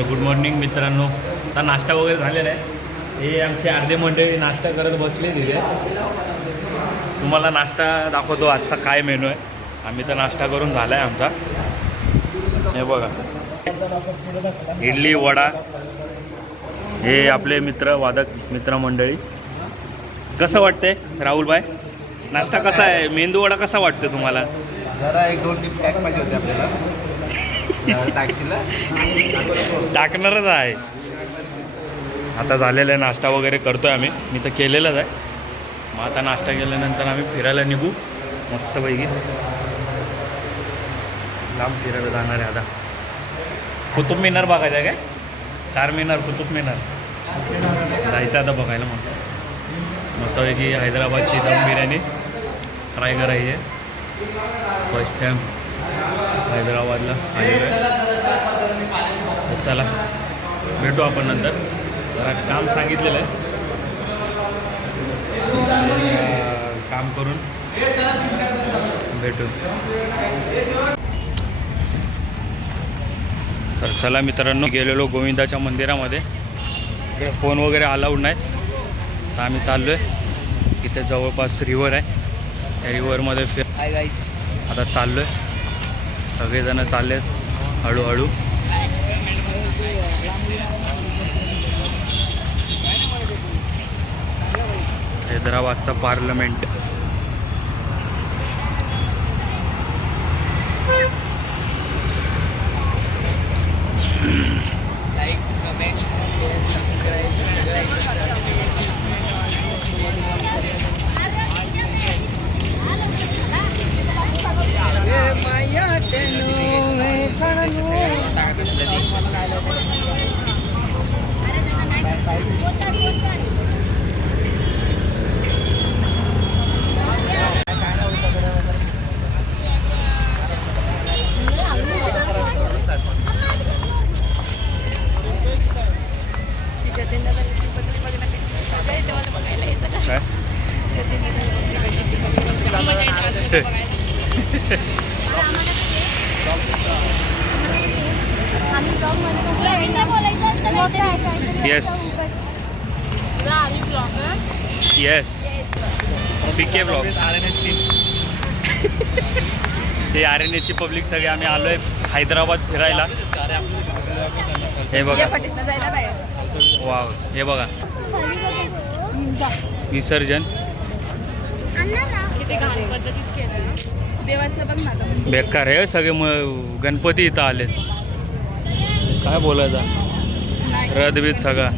तर good morning मित्रांनो. आता नाश्ता वगैरे झालेला आहे. हे आमची अर्धे मंडळी नाश्ता करत बसले तिथे. तुम्हाला नाश्ता दाखवतो आजचा काय मेनू आहे. आम्ही तर नाश्ता करून झाला आहे आमचा. हे बघा, इडली वडा. हे आपले मित्र वादक मित्रमंडळी. कसं वाटतंय राहुलभाई, नाश्ता कसा आहे? मेंदू वडा कसा वाटतो तुम्हाला? जरा एक दोन टिप टॅक पाहिजे होते आपल्याला. टाकणारच आहे. आता झालेला आहे नाश्ता वगैरे करतोय आम्ही. मी तर केलेलंच आहे. मग आता नाश्ता केल्यानंतर आम्ही फिरायला निघू मस्तपैकी. लांब फिरायला जाणार आहे आता. कुतुब मिनार बघायचं आहे काय? 4 मिनार, कुतुब मिनार जायचं आता बघायला. मग मस्तपैकी हैदराबादची दम बिर्याणी ट्राय करायची आहे. फर्स्ट टाईम हैदराबादला आलेलो आहे. चला भेटू आपण नंतर. जरा काम सांगितलेलं आहे, काम करून भेटू. तर चला मित्रांनो, गेलेलो गोविंदाच्या मंदिरामध्ये. इकडे फोन वगैरे अलाउड नाही. तर आम्ही चाललो आहे. इथे जवळपास रिव्हर आहे. त्या रिव्हरमध्ये हाय गाईस, आता चाललो आहे. सगळेजण चालले आहेत हळूहळू. हैदराबादचा पार्लमेंट. येस येस, पीके ब्लॉग. ते RNAची पब्लिक सगळे आम्ही आलो आहे हैदराबाद फिरायला. हे बघा, वाव, हे बघा विसर्जन. बेकार आहे सगळे. गणपती इथं आलेत, काय बोलायचं. रथबीत सगळा,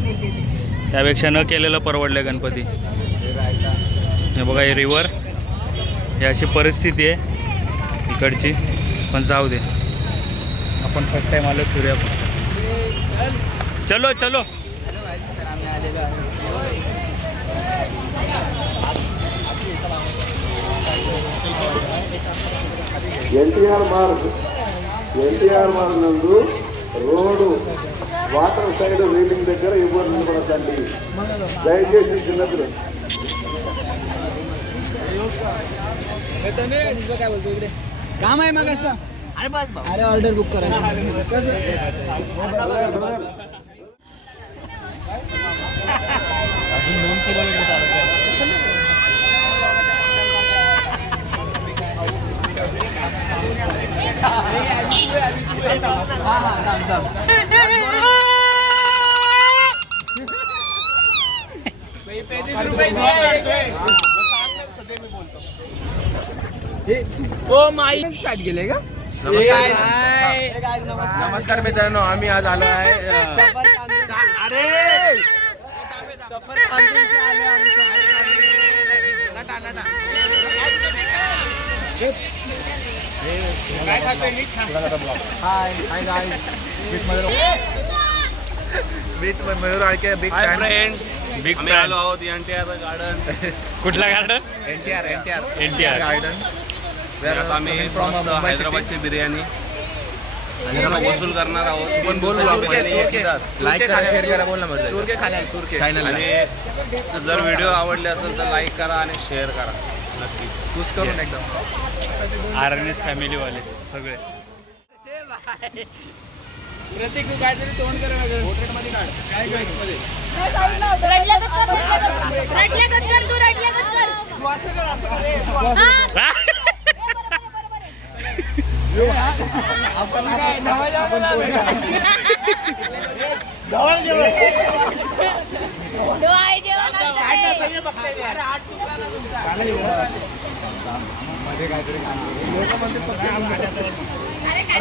त्यापेक्षा न केलेलं परवडलं गणपती. हे बघा, हे रिव्हर. ही अशी परिस्थिती आहे इकडची. पण जाऊ दे, आपण फर्स्ट टाइम आलो, फिरूया. चलो चलो. ఎన్టీఆర్ మార్గ్ నందు రోడ్డు వాటర్ సైడ్ రీలింగ్ దగ్గర ఎవరు నిలబడకండి దయచేసి చిన్నపిల్లలు. काम आहे मग असं. अरे बस, अरे ऑर्डर बुक करायचं कसं. अजून 2 किलोमीटर गेले का? नमस्कार मित्रांनो, आम्ही आज आलो आहे. अरे मयूर आळके बिग फ्रेंड्स. आम्ही आलो आहोत NTR गार्डन. कुठला गार्डन? NTR garden. आम्ही मस्त हैदराबादची बिर्याणी आणि वसूल करणार आहोत. पण बोल, लाईक करा, शेअर करा, बोल ना. चॅनल. आणि जर व्हिडिओ आवडले असेल तर लाईक करा आणि शेअर करा नक्की. खुश करून एकदम. RNS फॅमिलीवाले सगळे. प्रत्येक तू काहीतरी तोंड कर पोर्ट्रेटमध्ये काढ काय मध्ये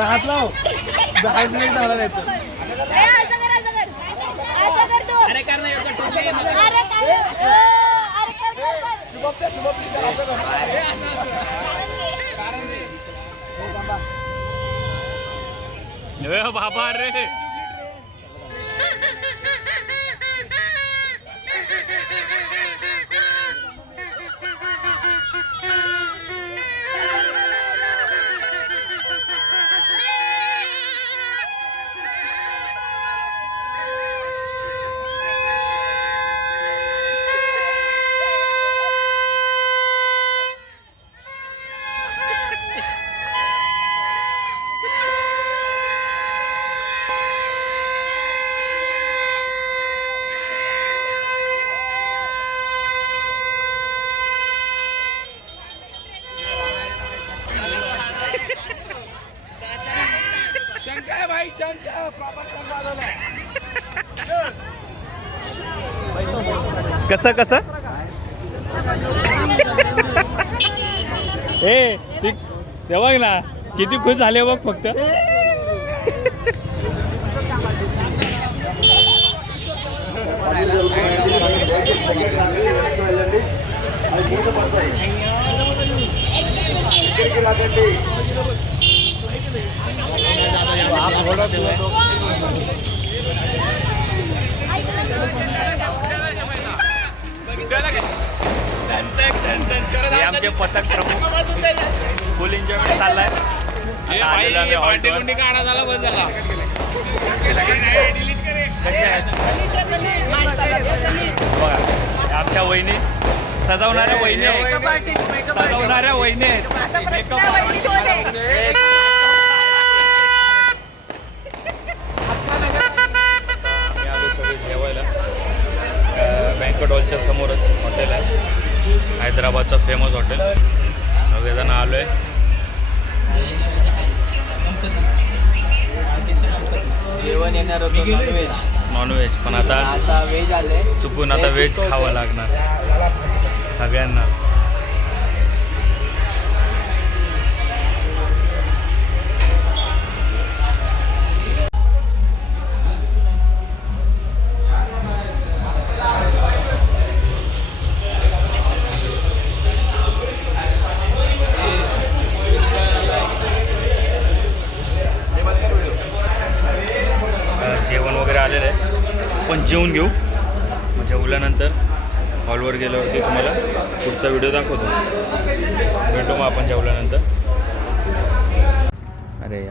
हात लाव अरे कर नाही बाबा रे शंका है भाई शंका प्रॉपर कसं कसं ए ती ते बघ ना किती खुश झाले बघ फक्त हे आमचे पथक प्रमुख फुल एन्जॉयमेंट चाललाय आमच्या वहिनी सजवणाऱ्या वहिनी सजवणाऱ्या वहिनी जेवायला बँकेट हॉलच्या समोरच हॉटेल आहे हैदराबादचं फेमस हॉटेल सगळेजण आलो आहे जेवण येणार होतं नॉनव्हेज नॉनव्हेज पण आता व्हेज आले चुकून आता व्हेज खावं लागणार सगळ्यांना जेवण वगैरे आलेलं आहे पण जेवून घेऊ मग जेवल्यानंतर हॉलवर गेल्यावरती तुम्हाला पुढचा व्हिडिओ दाखवतो भेटू मग आपण जेवल्यानंतर अरे